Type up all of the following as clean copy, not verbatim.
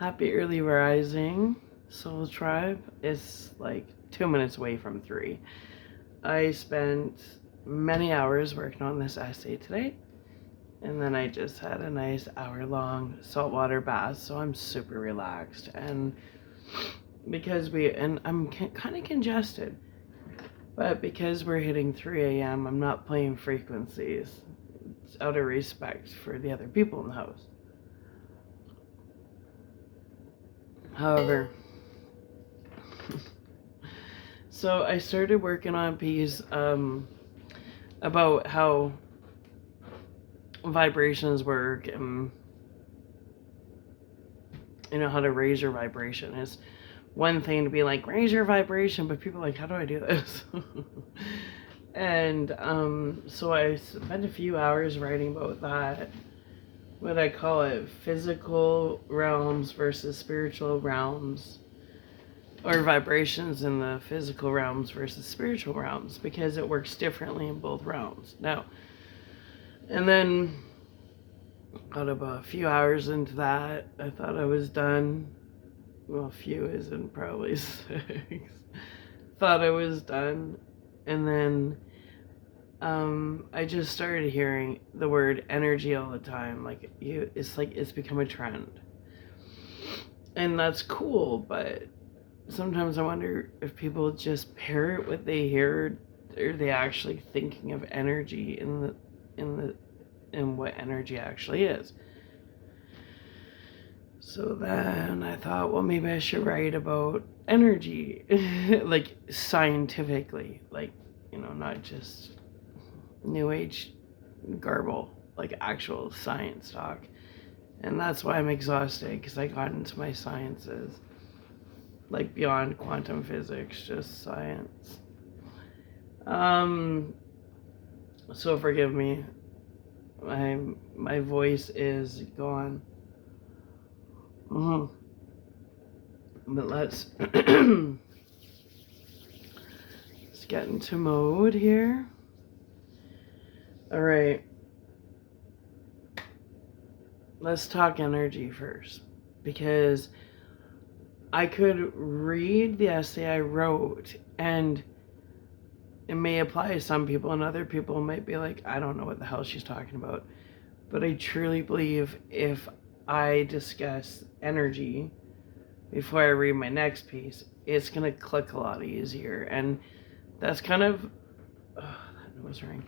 Happy early rising, Soul Tribe. It's like 2 minutes away from 3. I spent many hours working on this essay today, and then I just had a nice hour-long saltwater bath, so I'm super relaxed. And I'm kind of congested, but because we're hitting 3 a.m., I'm not playing frequencies. It's out of respect for the other people in the house. However, so I started working on a piece about how vibrations work, and how to raise your vibration. Is one thing to be like, raise your vibration, but people are like, how do I do this? And so I spent a few hours writing about that. What I call it, physical realms versus spiritual realms, or vibrations in the physical realms versus spiritual realms, because it works differently in both realms. Now, and then got about a few hours into that, I thought I was done. Well, a few isn't probably 6. Thought I was done, and then I just started hearing the word energy all the time. It's become a trend, and that's cool. But sometimes I wonder if people just parrot what they hear, or are they actually thinking of energy in what energy actually is. So then I thought, well, maybe I should write about energy, like scientifically, not just new age garble, like actual science talk. And that's why I'm exhausted, because I got into my sciences, like beyond quantum physics, just science. So forgive me. My voice is gone. But let's get into mode here. All right. Let's talk energy first, because I could read the essay I wrote, and it may apply to some people, and other people might be like, I don't know what the hell she's talking about. But I truly believe if I discuss energy before I read my next piece, it's going to click a lot easier. And that's kind of, that nose ring.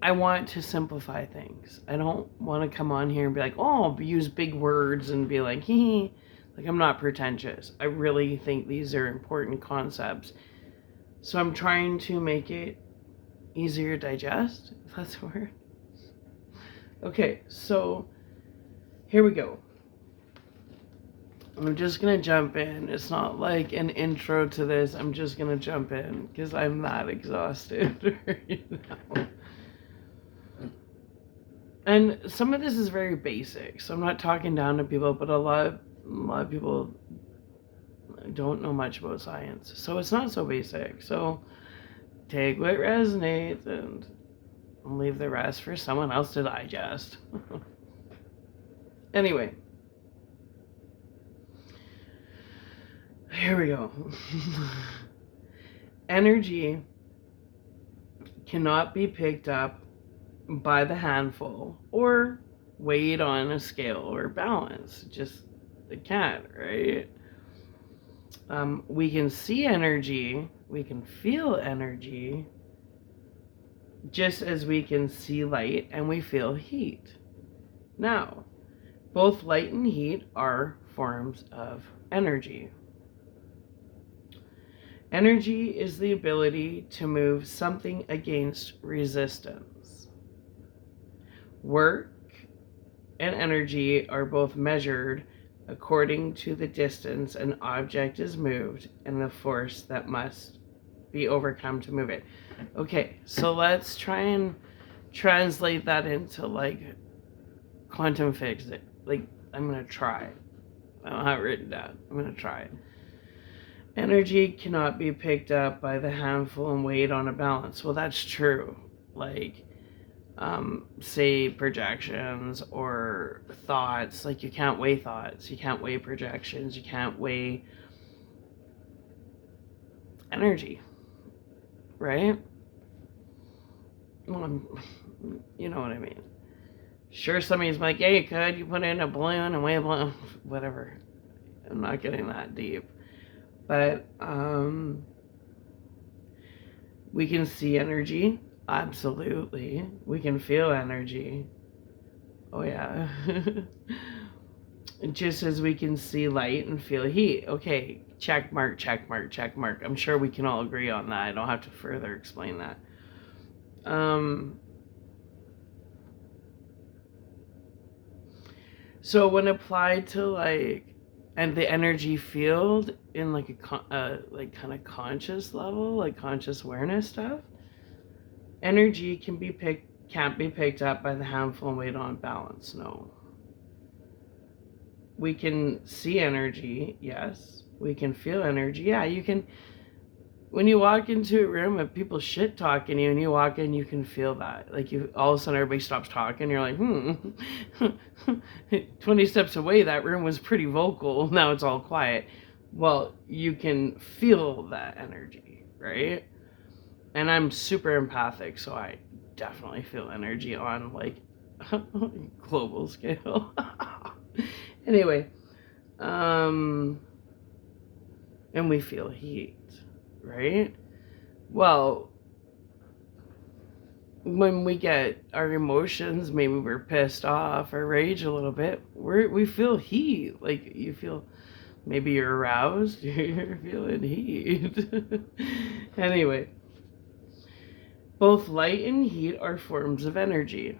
I want to simplify things. I don't want to come on here and be like, oh, use big words and be like, hee. Like, I'm not pretentious. I really think these are important concepts. So I'm trying to make it easier to digest, if that's a word. Okay, so here we go. I'm just going to jump in. It's not like an intro to this. I'm just going to jump in because I'm that exhausted right now. And some of this is very basic, so I'm not talking down to people, but a lot of people don't know much about science, so it's not so basic. So take what resonates and leave the rest for someone else to digest. Anyway, here we go. Energy cannot be picked up by the handful or weighed on a scale or balance. Just, it can't, right? We can see energy, we can feel energy, just as we can see light and we feel heat. Now, both light and heat are forms of energy. Energy is the ability to move something against resistance. Work and energy are both measured according to the distance an object is moved and the force that must be overcome to move it. Okay, so let's try and translate that into like quantum physics. Like, I'm gonna try. I don't have it written down. I'm gonna try it. Energy cannot be picked up by the handful and weighed on a balance. Well, that's true. Like, say projections or thoughts. Like, you can't weigh thoughts, you can't weigh projections, you can't weigh energy, right? Well, you know what I mean. Sure, somebody's like, yeah, you could. You put it in a balloon and weigh a balloon. Whatever. I'm not getting that deep. But we can see energy. Absolutely. We can feel energy. Oh, yeah. Just as we can see light and feel heat. Okay, check mark, check mark, check mark. I'm sure we can all agree on that. I don't have to further explain that. So when applied to like, and the energy field in like a like kind of conscious level, like conscious awareness stuff, energy can't be picked up by the handful and weight on balance. No. We can see energy, yes. We can feel energy. Yeah, you can. When you walk into a room and people shit talking you and you walk in, you can feel that. Like, you all of a sudden everybody stops talking, you're like, 20 steps away that room was pretty vocal, now it's all quiet. Well, you can feel that energy, right? And I'm super empathic, so I definitely feel energy on like global scale. Anyway, and we feel heat, right? Well, when we get our emotions, maybe we're pissed off or rage a little bit, we feel heat. Like, you feel, maybe you're aroused, you're feeling heat. Anyway, both light and heat are forms of energy.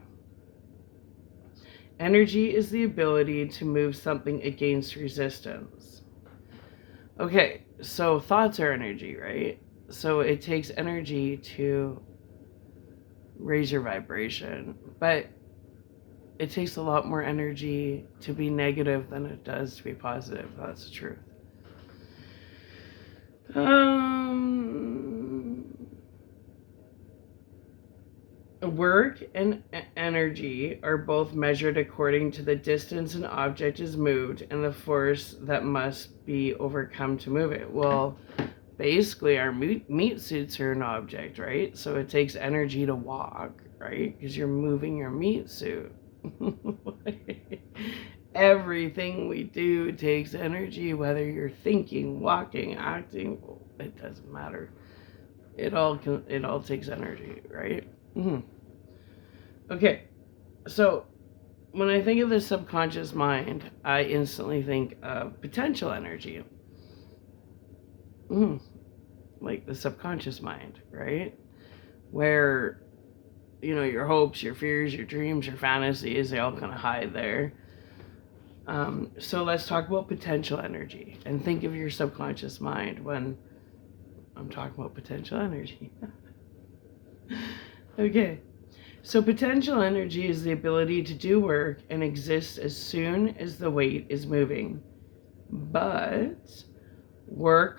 Energy is the ability to move something against resistance. Okay, so thoughts are energy, right? So it takes energy to raise your vibration, but it takes a lot more energy to be negative than it does to be positive. That's the truth. Work and energy are both measured according to the distance an object is moved and the force that must be overcome to move it. Well, basically, our meat suits are an object, right? So it takes energy to walk, right? Because you're moving your meat suit. Everything we do takes energy, whether you're thinking, walking, acting, it doesn't matter. It all takes energy, right? Mm-hmm. Okay, so when I think of the subconscious mind, I instantly think of potential energy. Like the subconscious mind, right? Where, your hopes, your fears, your dreams, your fantasies, they all kind of hide there. So let's talk about potential energy and think of your subconscious mind when I'm talking about potential energy. Okay. So potential energy is the ability to do work and exist as soon as the weight is moving. But what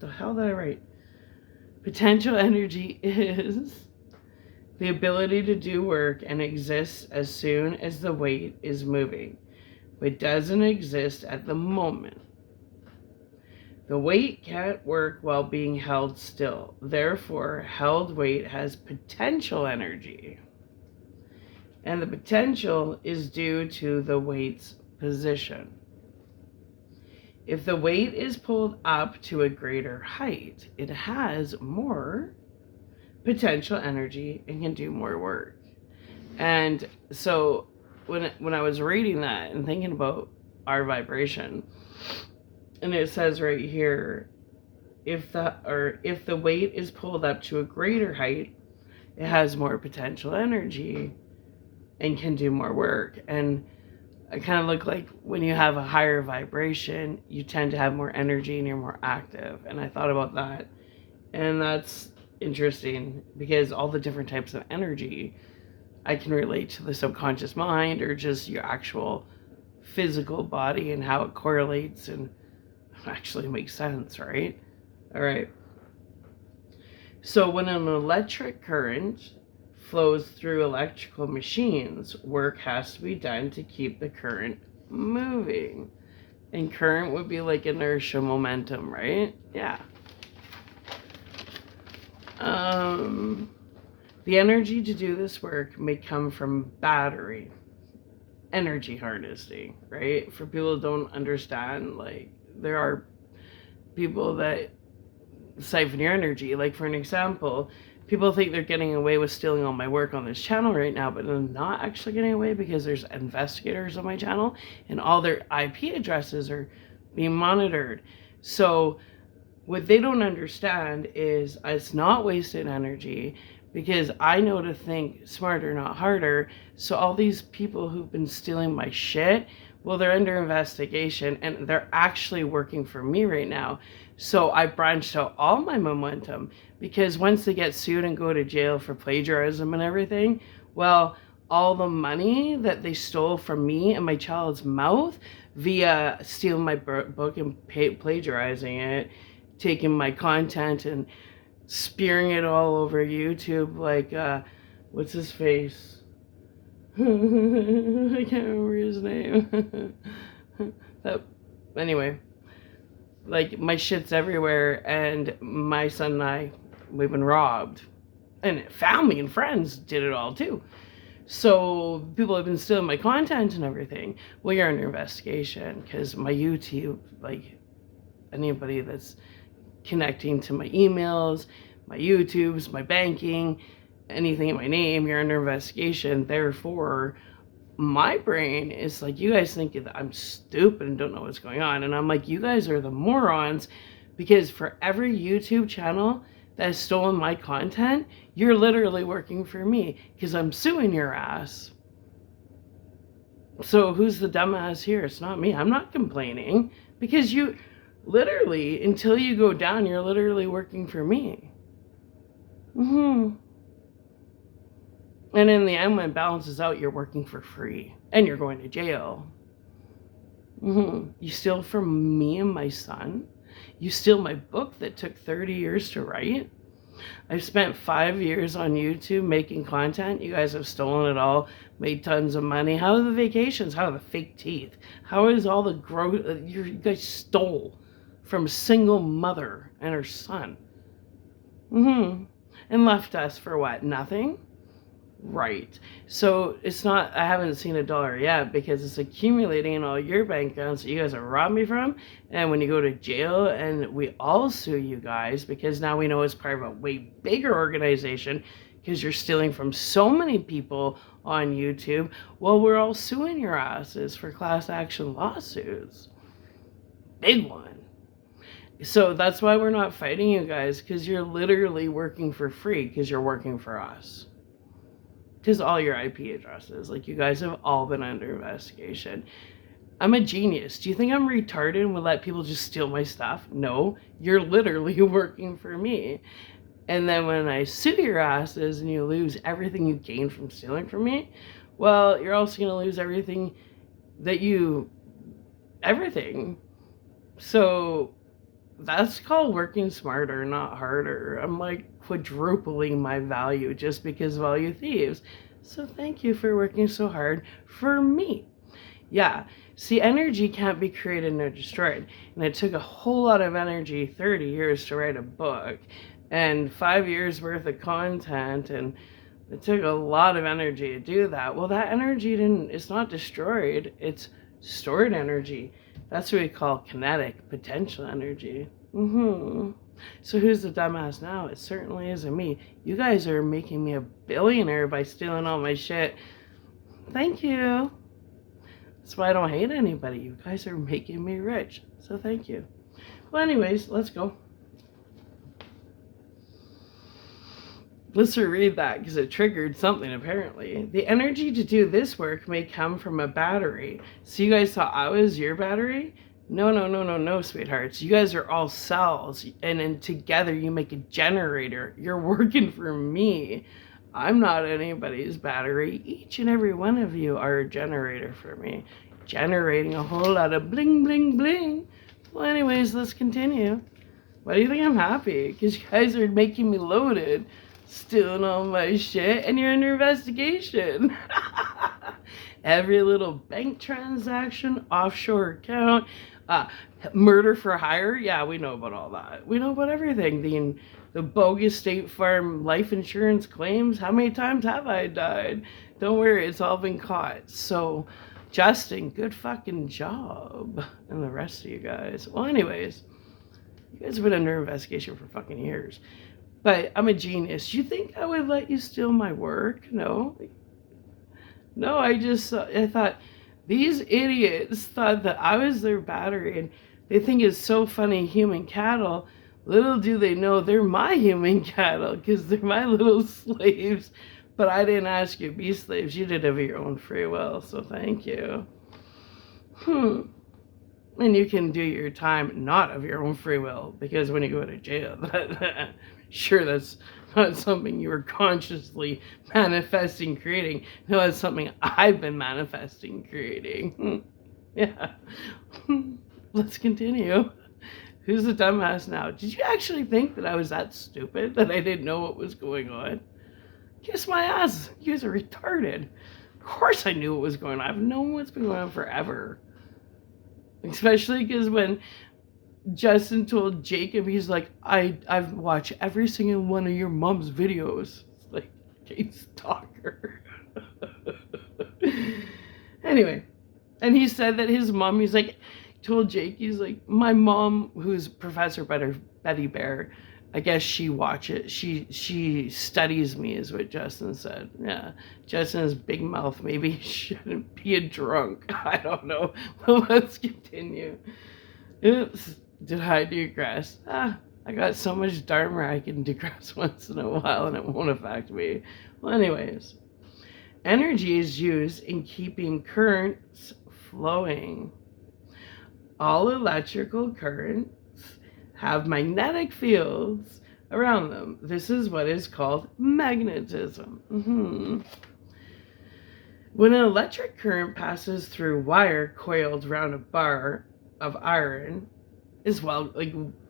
the hell did I write? Potential energy is the ability to do work and exist as soon as the weight is moving, but doesn't exist at the moment. The weight can't work while being held still. Therefore, held weight has potential energy. And the potential is due to the weight's position. If the weight is pulled up to a greater height, it has more potential energy and can do more work. And so when I was reading that and thinking about our vibration, and it says right here, if the weight is pulled up to a greater height, it has more potential energy and can do more work. And I kind of look like when you have a higher vibration, you tend to have more energy and you're more active. And I thought about that. And that's interesting because all the different types of energy, I can relate to the subconscious mind or just your actual physical body and how it correlates and actually makes sense, right? All right. So when an electric current flows through electrical machines. Work has to be done to keep the current moving. And current would be like inertia, momentum, right? Yeah. The energy to do this work may come from battery energy harnessing, right? For people who don't understand, like, there are people that siphon your energy. Like, for an example, people think they're getting away with stealing all my work on this channel right now, but they're not actually getting away because there's investigators on my channel and all their IP addresses are being monitored. So what they don't understand is it's not wasted energy because I know to think smarter, not harder. So all these people who've been stealing my shit, well, they're under investigation and they're actually working for me right now. So I branched out all my momentum because once they get sued and go to jail for plagiarism and everything, well, all the money that they stole from me and my child's mouth via stealing my book and plagiarizing it, taking my content and spearing it all over YouTube, like, what's his face? I can't remember his name. Anyway, like, my shit's everywhere, and my son and I, we've been robbed. And family and friends did it all too. So people have been stealing my content and everything. Well, you're under investigation because my YouTube, like, anybody that's connecting to my emails, my YouTubes, my banking, anything in my name, you're under investigation. Therefore, my brain is like, you guys think that I'm stupid and don't know what's going on. And I'm like, you guys are the morons, because for every YouTube channel that has stolen my content, you're literally working for me because I'm suing your ass. So who's the dumbass here? It's not me. I'm not complaining because you literally, until you go down, you're literally working for me. And in the end, when it balances out, you're working for free and you're going to jail. You steal from me and my son. You steal my book that took 30 years to write. I've spent 5 years on YouTube making content. You guys have stolen it all, made tons of money. How are the vacations? How are the fake teeth? How is all the growth? You guys stole from a single mother and her son. And left us for what? Nothing? Right. So it's not, I haven't seen $1 yet because it's accumulating in all your bank accounts that you guys have robbed me from. And when you go to jail and we all sue you guys, because now we know it's part of a way bigger organization because you're stealing from so many people on YouTube, well, we're all suing your asses for class action lawsuits. Big one. So that's why we're not fighting you guys, because you're literally working for free because you're working for us. Because all your IP addresses, like, you guys have all been under investigation. I'm a genius. Do you think I'm retarded and would let people just steal my stuff? No, you're literally working for me. And then when I sue your asses and you lose everything you gained from stealing from me, well, you're also going to lose everything that everything. So that's called working smarter, not harder. I'm like quadrupling my value just because of all you thieves. So thank you for working so hard for me. Yeah, see, energy can't be created nor destroyed. And it took a whole lot of energy, 30 years to write a book and 5 years worth of content, and it took a lot of energy to do that. Well, that energy it's not destroyed, it's stored energy. That's what we call kinetic potential energy. So who's the dumbass now? It certainly isn't me. You guys are making me a billionaire by stealing all my shit. Thank you. That's why I don't hate anybody. You guys are making me rich. So thank you. Well, anyways, let's go. Let's reread that because it triggered something apparently. The energy to do this work may come from a battery. So you guys thought I was your battery? No, sweethearts. You guys are all cells, and then together you make a generator. You're working for me. I'm not anybody's battery. Each and every one of you are a generator for me, generating a whole lot of bling, bling, bling. Well, anyways, let's continue. Why do you think I'm happy? Because you guys are making me loaded. stealing all my shit, and you're under investigation. Every little bank transaction, offshore account, uh, murder for hire. Yeah, we know about all that. We know about everything. The bogus State Farm life insurance claims. How many times have I died? Don't worry, it's all been caught. So, Justin, good fucking job. And the rest of you guys. Well, anyways, you guys have been under investigation for fucking years. But I'm a genius. You think I would let you steal my work? No. No, I thought these idiots thought that I was their battery, and they think it's so funny, human cattle. Little do they know they're my human cattle, because they're my little slaves. But I didn't ask you to be slaves. You did have your own free will, so thank you. And you can do your time not of your own free will, because when you go to jail, sure, that's not something you were consciously manifesting, creating. No, it's something I've been manifesting, creating. Yeah. Let's continue. Who's the dumbass now? Did you actually think that I was that stupid that I didn't know what was going on? Kiss my ass. You guys are retarded. Of course I knew what was going on. I've known what's been going on forever. Especially because when Justin told Jacob, he's like, I've watched every single one of your mom's videos. It's like, Kate Stalker. Anyway, and he said that his mom, he's like, told Jake, he's like, my mom, who's Professor Betty Bear, I guess she watches, she studies me, is what Justin said. Yeah, Justin's big mouth maybe shouldn't be a drunk. I don't know. Well, let's continue. Oops, did I digress? I got so much Dharma I can digress once in a while and it won't affect me. Well, anyways, energy is used in keeping currents flowing. All electrical currents have magnetic fields around them. This is what is called magnetism. When an electric current passes through wire coiled around a bar of iron, is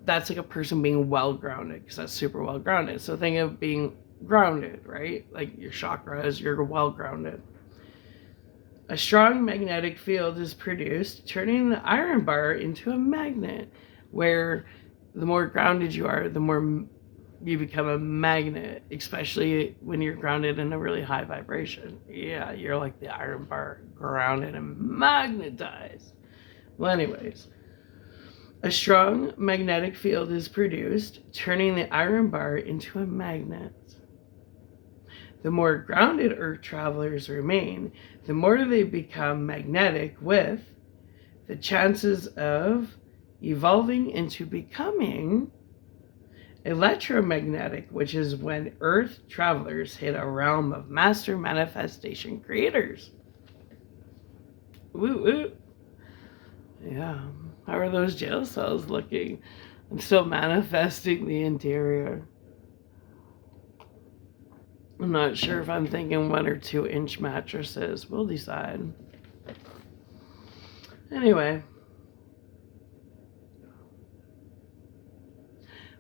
that's like a person being well grounded, because that's super well grounded. So think of being grounded, right? Like your chakras, you're well grounded. A strong magnetic field is produced, turning the iron bar into a magnet, where the more grounded you are, the more you become a magnet, especially when you're grounded in a really high vibration. Yeah, you're like the iron bar, grounded and magnetized. Well, anyways, a strong magnetic field is produced, turning the iron bar into a magnet. The more grounded Earth travelers remain, the more they become magnetic, with the chances of evolving into becoming electromagnetic, which is when Earth travelers hit a realm of master manifestation creators. Woo woo. Yeah. How are those jail cells looking? I'm still manifesting the interior. I'm not sure if I'm thinking 1 or 2 inch mattresses. We'll decide. Anyway.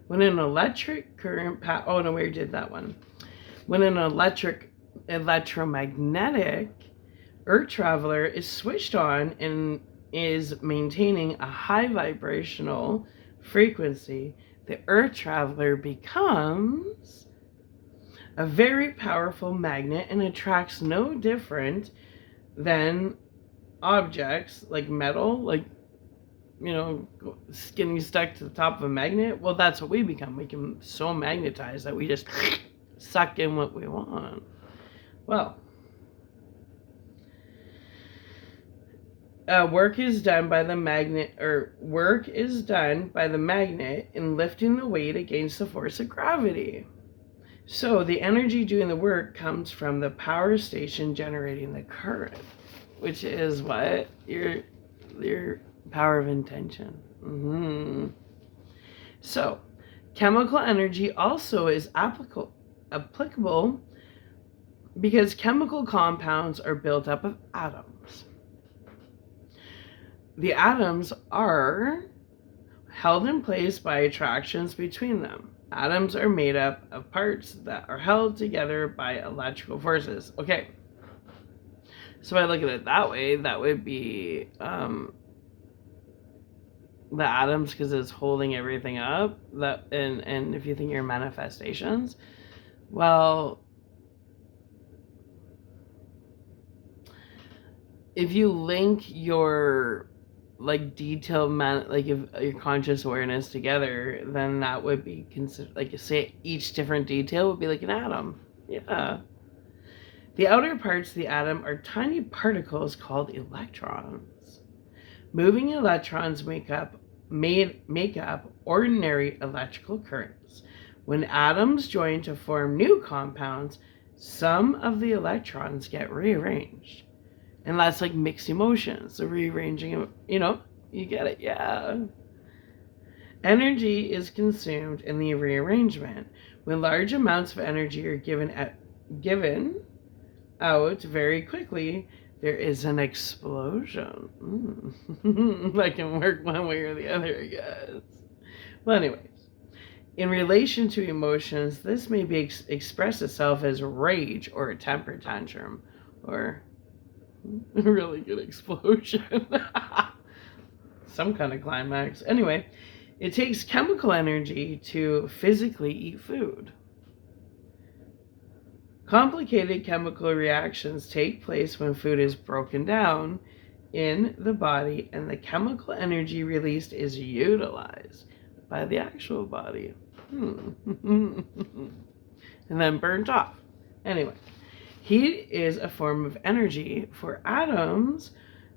When an electric current oh no, we already did that one. When an electromagnetic Earth traveler is switched on and is maintaining a high vibrational frequency, the Earth traveler becomes a very powerful magnet and attracts no different than objects like metal, like, you know, getting stuck to the top of a magnet. Well, that's what we become. We can so magnetize that we just suck in what we want. Well, work is done by the magnet in lifting the weight against the force of gravity. So the energy doing the work comes from the power station generating the current, which is what? Your power of intention. So chemical energy also is applicable because chemical compounds are built up of atoms. The atoms are held in place by attractions between them. Atoms are made up of parts that are held together by electrical forces. Okay. So if I look at it that way, that would be the atoms, because it's holding everything up. That and if you think your manifestations, well, if you link your like detailed like if your conscious awareness together, then that would be considered, like, say each different detail would be like an atom. Yeah. The outer parts of the atom are tiny particles called electrons. Moving electrons make up ordinary electrical currents. When atoms join to form new compounds, some of the electrons get rearranged. And that's like mixed emotions, the rearranging of, you get it, yeah. Energy is consumed in the rearrangement. When large amounts of energy are given out very quickly, there is an explosion. That can work one way or the other, I guess. Well, anyways, in relation to emotions, this may be express itself as rage or a temper tantrum, or a really good explosion. Some kind of climax. Anyway, it takes chemical energy to physically eat food. Complicated chemical reactions take place when food is broken down in the body and the chemical energy released is utilized by the actual body. And then burnt off. Anyway, heat is a form of energy, for atoms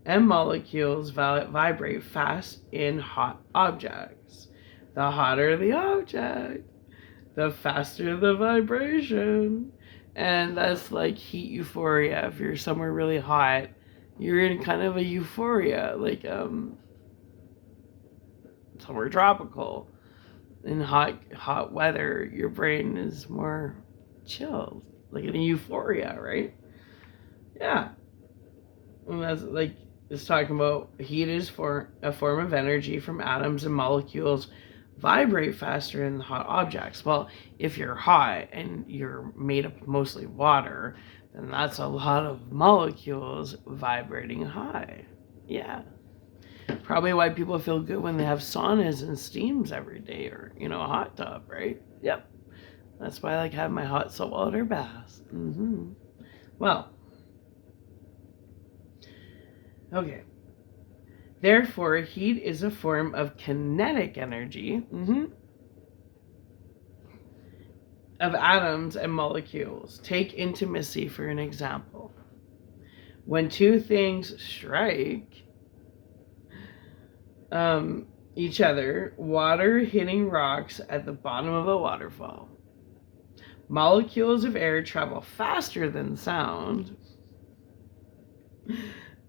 and molecules vibrate fast in hot objects. The hotter the object, the faster the vibration. And that's like heat euphoria. If you're somewhere really hot, you're in kind of a euphoria, like somewhere tropical. In hot weather, your brain is more chilled, like in a euphoria, right? Yeah. And that's like, it's talking about heat is for a form of energy from atoms and molecules vibrate faster in hot objects. Well, if you're hot and you're made up of mostly water, then that's a lot of molecules vibrating high. Yeah. Probably why people feel good when they have saunas and steams every day, or, a hot tub, right? Yep. That's why I like having my hot saltwater baths. Well, okay. Therefore, heat is a form of kinetic energy of atoms and molecules. Take intimacy for an example. When two things strike each other, water hitting rocks at the bottom of a waterfall. Molecules of air travel faster than sound.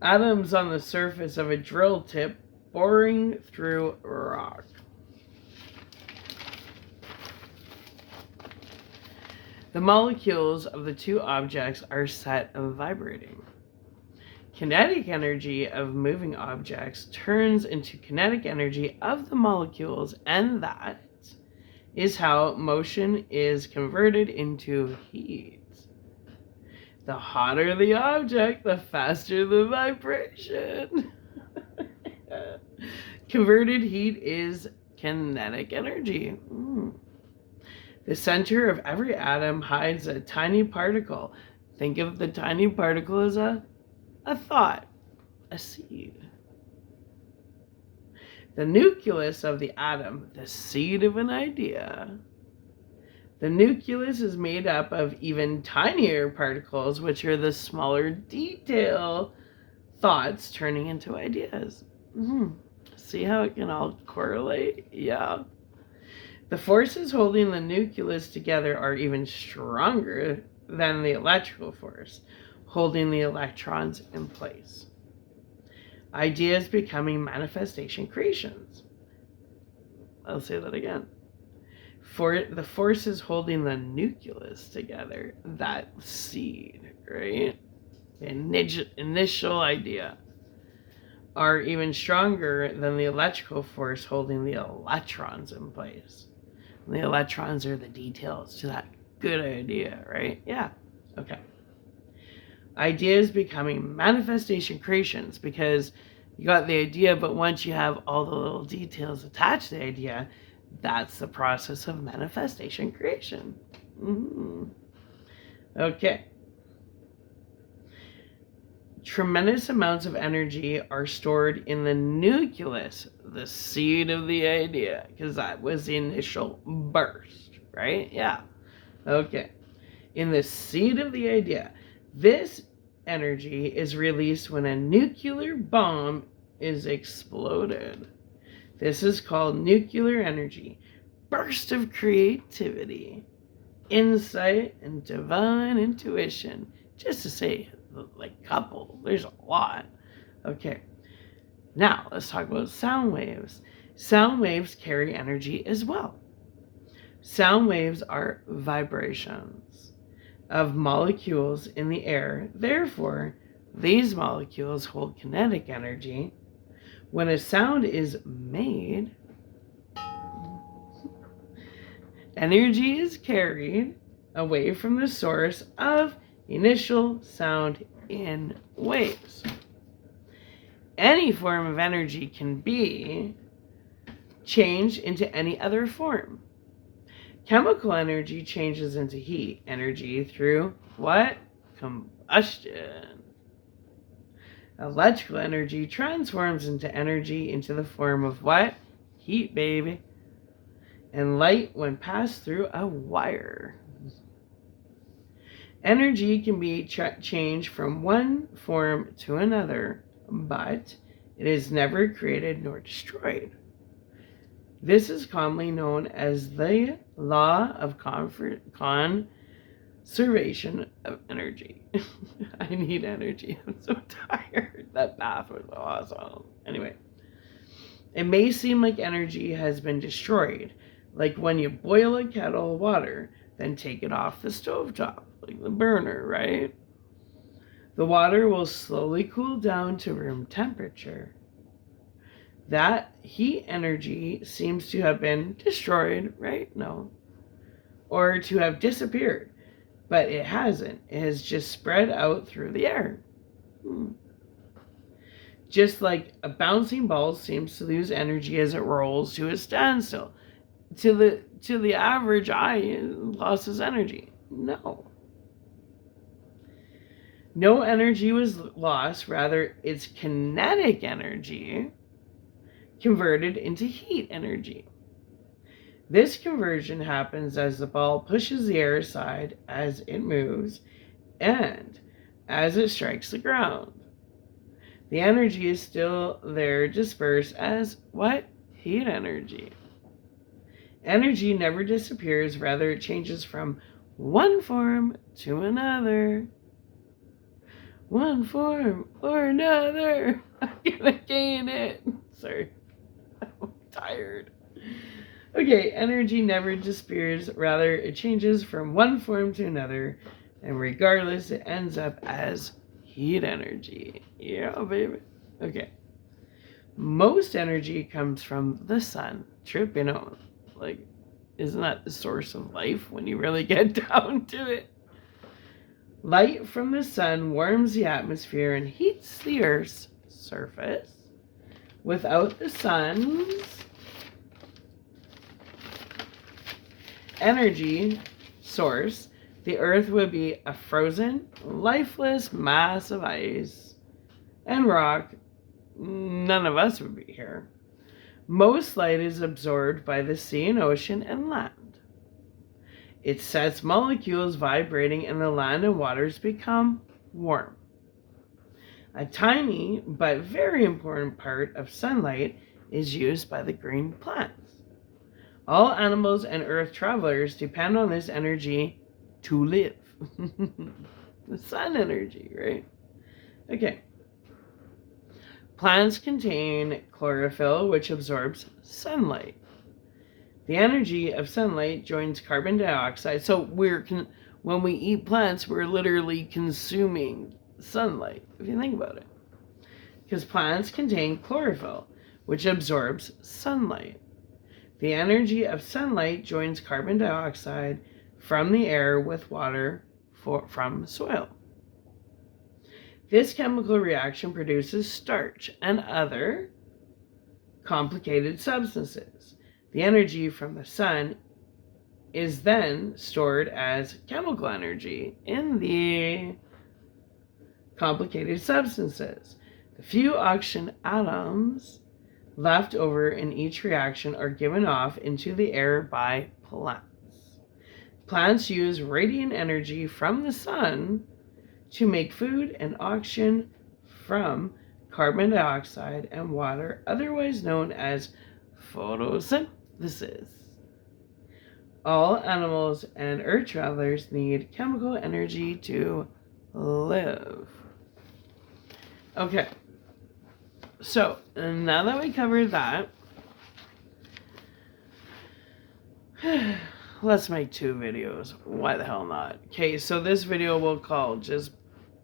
Atoms on the surface of a drill tip boring through rock. The molecules of the two objects are set of vibrating. Kinetic energy of moving objects turns into kinetic energy of the molecules, and that is how motion is converted into heat. The hotter the object, the faster the vibration. Converted heat is kinetic energy. The center of every atom hides a tiny particle. Think of the tiny particle as a thought, a seed. The nucleus of the atom, the seed of an idea. The nucleus is made up of even tinier particles, which are the smaller detail thoughts turning into ideas. See how it can all correlate? Yeah. The forces holding the nucleus together are even stronger than the electrical force holding the electrons in place. Ideas becoming manifestation creations. I'll say that again. For the forces holding the nucleus together, that seed, right? The initial idea, are even stronger than the electrical force holding the electrons in place. The electrons are the details to that good idea, right? Yeah. Okay. Ideas becoming manifestation creations because you got the idea, but once you have all the little details attached to the idea, that's the process of manifestation creation. Mm-hmm. Okay. Tremendous amounts of energy are stored in the nucleus, the seed of the idea, because that was the initial burst, right? Yeah. Okay. In the seed of the idea, this energy is released when a nuclear bomb is exploded. This is called nuclear energy, burst of creativity, insight, and divine intuition. Just to say, like, couple, there's a lot. Okay, now let's talk about sound waves. Sound waves carry energy as well. Sound waves are vibrations of molecules in the air. Therefore, these molecules hold kinetic energy. When a sound is made, energy is carried away from the source of initial sound in waves. Any form of energy can be changed into any other form. Chemical energy changes into heat energy through what? Combustion. Electrical energy transforms into energy into the form of what? Heat, baby. And light when passed through a wire. Energy can be changed from one form to another, but it is never created nor destroyed. This is commonly known as the law of conservation of energy. I need energy. I'm so tired. That bath was awesome. Anyway, it may seem like energy has been destroyed, like when you boil a kettle of water, then take it off the stovetop, like the burner, right? The water will slowly cool down to room temperature. That heat energy seems to have been destroyed, right? No. Or to have disappeared. But it hasn't. It has just spread out through the air. Just like a bouncing ball seems to lose energy as it rolls to a standstill. To the average eye, it loses energy. No. No energy was lost. Rather, it's kinetic energy converted into heat energy. This conversion happens as the ball pushes the air aside as it moves and as it strikes the ground. The energy is still there, dispersed as what? Heat energy. Energy never disappears, rather it changes from one form to another. One form or another. I'm gonna gain it. Sorry. I'm tired. Okay, energy never disappears, rather it changes from one form to another, and regardless, it ends up as heat energy. Yeah, baby. Okay. Most energy comes from the sun. Trip, like, isn't that the source of life when you really get down to it? Light from the sun warms the atmosphere and heats the Earth's surface. Without the sun's energy source, the Earth would be a frozen, lifeless mass of ice and rock. None of us would be here. Most light is absorbed by the sea and ocean and land. It sets molecules vibrating and the land and waters become warm. A tiny but very important part of sunlight is used by the green plants. All animals and earth travelers depend on this energy to live. The sun energy, right? Okay. Plants contain chlorophyll, which absorbs sunlight. The energy of sunlight joins carbon dioxide. So when we eat plants, we're literally consuming sunlight, if you think about it. Because plants contain chlorophyll, which absorbs sunlight. The energy of sunlight joins carbon dioxide from the air with water from soil. This chemical reaction produces starch and other complicated substances. The energy from the sun is then stored as chemical energy in the complicated substances. The few oxygen atoms left over in each reaction are given off into the air by plants. Plants use radiant energy from the sun to make food and oxygen from carbon dioxide and water, otherwise known as photosynthesis. All animals and earth travelers need chemical energy to live. Okay, so now that we covered that, let's make 2 videos. Why the hell not? Okay, so this video we'll call just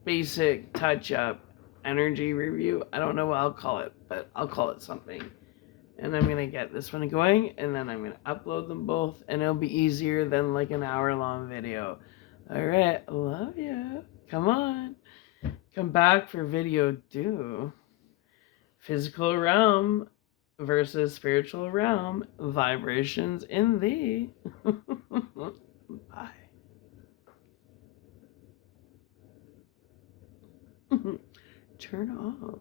basic touch-up energy review. I don't know what I'll call it, but I'll call it something. And I'm going to get this one going, and then I'm going to upload them both, and it'll be easier than like an hour-long video. Alright, love you. Come on. Come back for video 2. Physical realm versus spiritual realm. Vibrations in thee. Bye. Turn off.